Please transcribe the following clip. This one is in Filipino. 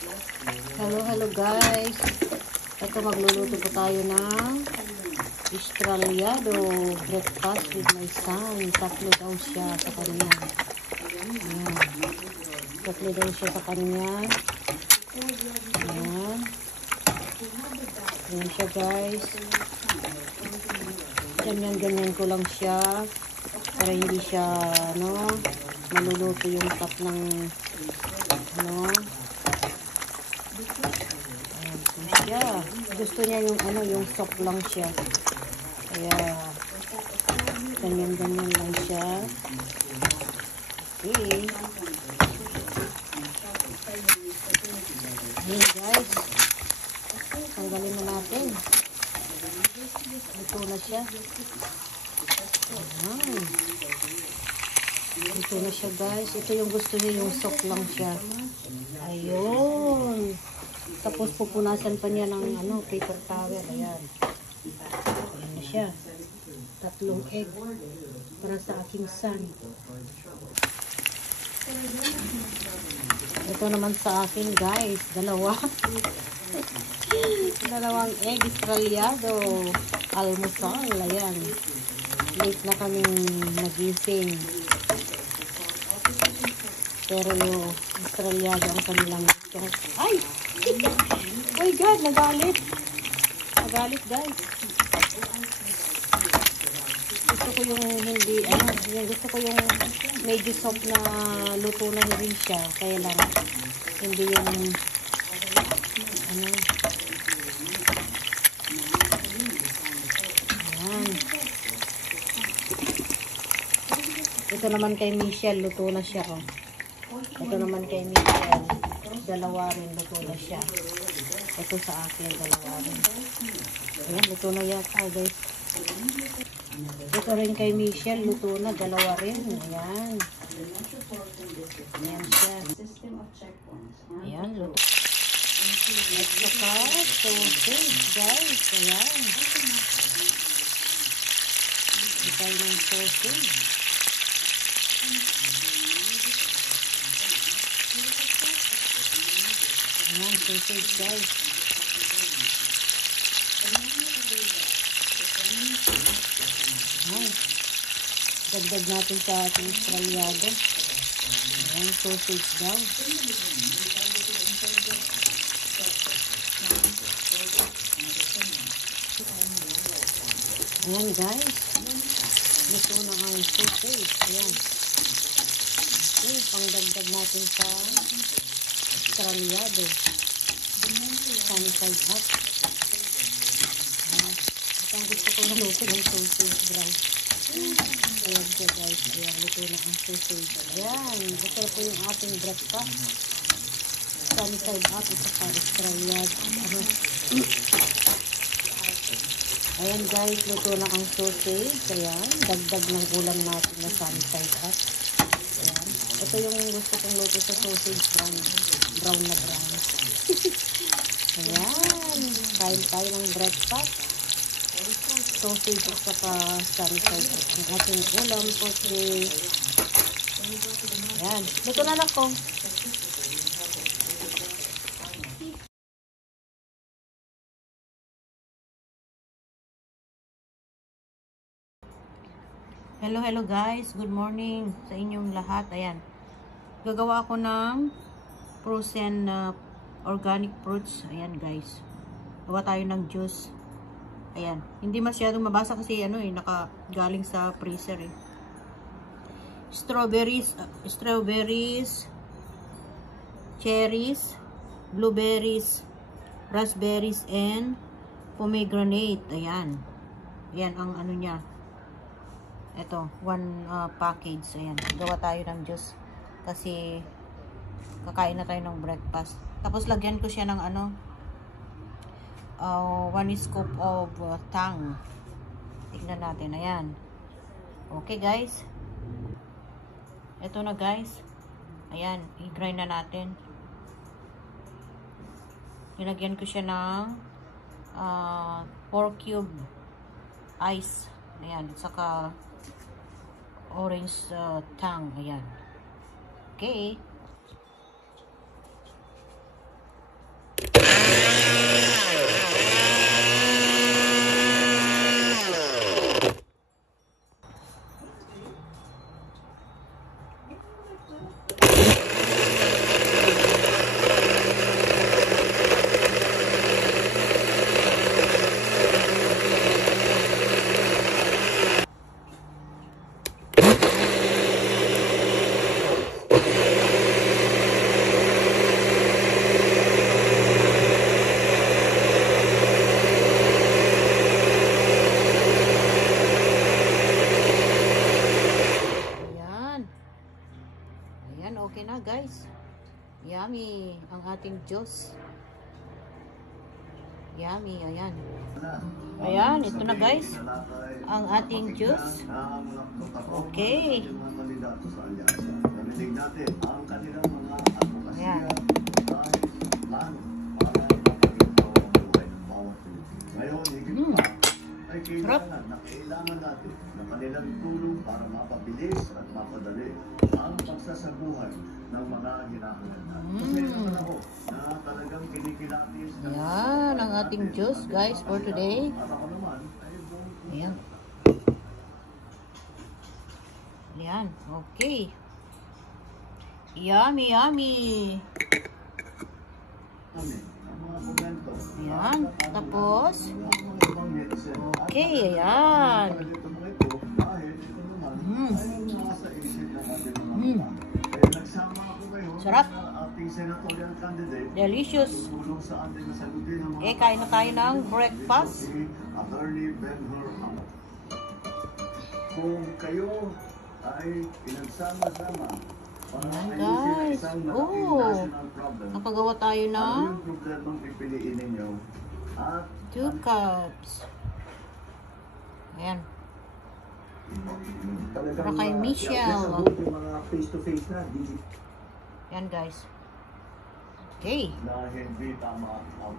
Hello guys. Ito magluluto po tayo ng Australiado breakfast with my son. Tatlo daw siya sa kanya. Ayan. Tatlo daw siya sa kanya. Ayan. Ayan siya guys. Ganyan ko lang siya. Para hindi siya, maluluto yung top ng, yeah, gusto niya yung yung soft lang siya. Kaya ganyan lang siya. Okay. Ayan guys. Tanggalin na natin. Ito na siya. Ayan. Ito na siya guys. Ito yung gusto niya, yung soft lang siya. Ayun. Tapos pupunasan pa niya ng paper towel. Ayan. Ayan na siya. 3 egg para sa aking son. Ito naman sa akin guys. 2. Dalawang egg Australiado. Almusal. Ayan. Late na kaming nagising. Pero yung Australiado ang kanilang ay! Oh my God, nagalit. Nagalit guys. Gusto ko yung hindi, gusto ko yung medyo soft na luto na rin siya. Kaya lang, hindi yung, ayan. Ito naman kay Michelle, luto na siya. Oh. Ito naman kay Michelle. 2 rin, luto na siya. Ito sa akin, 2 rin. Ayan, luto na yata guys. Ito rin kay Michelle, luto na, 2 rin. Ayan. Ayan siya. Ayan, luto. At saka, sausage guys. Ayan. Itay ng sausage. Ayan, sausage guys. Ayan. Dagdag natin sa ating Australiado. Ayan, sausage daw. Ayan guys. Gusto na ang sausage. Ayan. Okay, pangdagdag natin sa Australiado. Sunny side up. Ang gusto ko na luto ng sausage brown. Ayan siya guys. Ayan, luto na ang sausage. Ayan. Ito po yung ating breakfast. Sunny side up. Ito pa Australiado. Ayan guys. Luto na ang sausage. Ayan. Dagdag ng ulam natin na sunny side up. Ayan. Ito yung gusto kong luto sa sausage brown. Brown na brown. Ayan. Kain tayo ng breakfast. Sausage at saka sunny side up. Ang ating ulam po si... Ayan. Luto na lang ko. Hello guys. Good morning sa inyong lahat. Ayan. Gagawa ako ng frozen organic fruits. Ayan guys. Gawa tayo ng juice. Ayan. Hindi masyadong mabasa kasi nakagaling sa freezer eh. Strawberries, cherries, blueberries, raspberries, and pomegranate. Ayan. Ayan ang niya. Ito, 1 package. Ayan. Gawa tayo ng juice. Kasi kakain na tayo ng breakfast. Tapos lagyan ko siya ng 1 scoop of tang. Tignan natin. Ayan. Okay guys. Ito na guys. Ayan. I-grind na natin. Nilagyan ko siya ng 4 cube ice. Ayan. Saka orange tang. Ayan. Okay. yummy ang ating juice. Yummy, ayan. Ayan, ito na guys. Ang ating juice. Okay. Ayan. Ay kailangan na kailangan natin ng kanilang tulong para mapabilis at mapadali ang pagsasabuhay ng mga hinahangad. Kasi naman ako na talagang kinikilatis. Ayan, ang ating juice guys for today. At ako naman ay Ayan. Ayan, okay. Yummy, yummy. ang mga komento. Ayan, tapos. Okay, ayan. Dahil ito naman ay nasa isip ng ating mga kaya nagsama ako ngayon Sarap. sa ating senatorial candidate. Delicious. Tulong sa ating nasagutin ang mga Kain na tayo ng breakfast. si Attorney Ben-Hur Amo. Kung kayo ay pinagsama-sama para Ayan, ayusin ang guys. isang malaking Oh, national problem, nakagawa tayo ano ng yung problemang pipiliin ninyo? At 2 cups. Ayan. talagang Para kay Michelle. yung mga face-to-face na, Ayan guys. Okay. na hindi tama ang